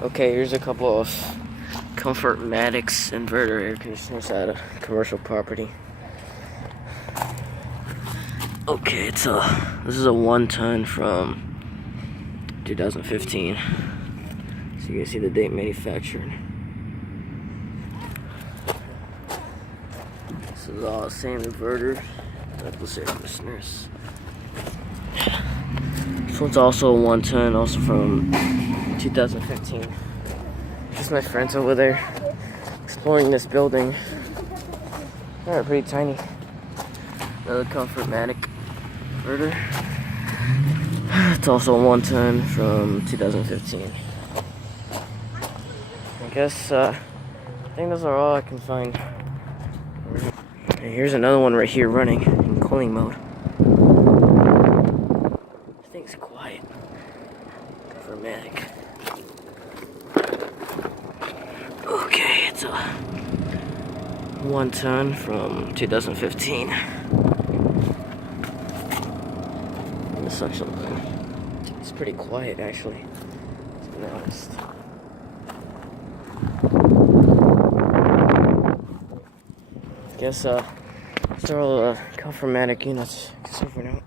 Okay, here's a couple of Comfort-matic inverter air conditioners at a commercial property. Okay, this is a 1-ton from 2015. So you can see the date manufactured. This is all the same inverter, ductless air conditioners. This one's also a 1-ton, also from 2015. Just my friends over there exploring this building. They're pretty tiny. Another Comfort-matic inverter. It's also a 1-ton from 2015. I think those are all I can find. And here's another one right here running in cooling mode. This thing's quiet. Comfort-matic. Okay, it's a 1-ton from 2015. And the suction line. It's pretty quiet actually, to be honest. I guess those are all the Comfort-matic units. It's over now.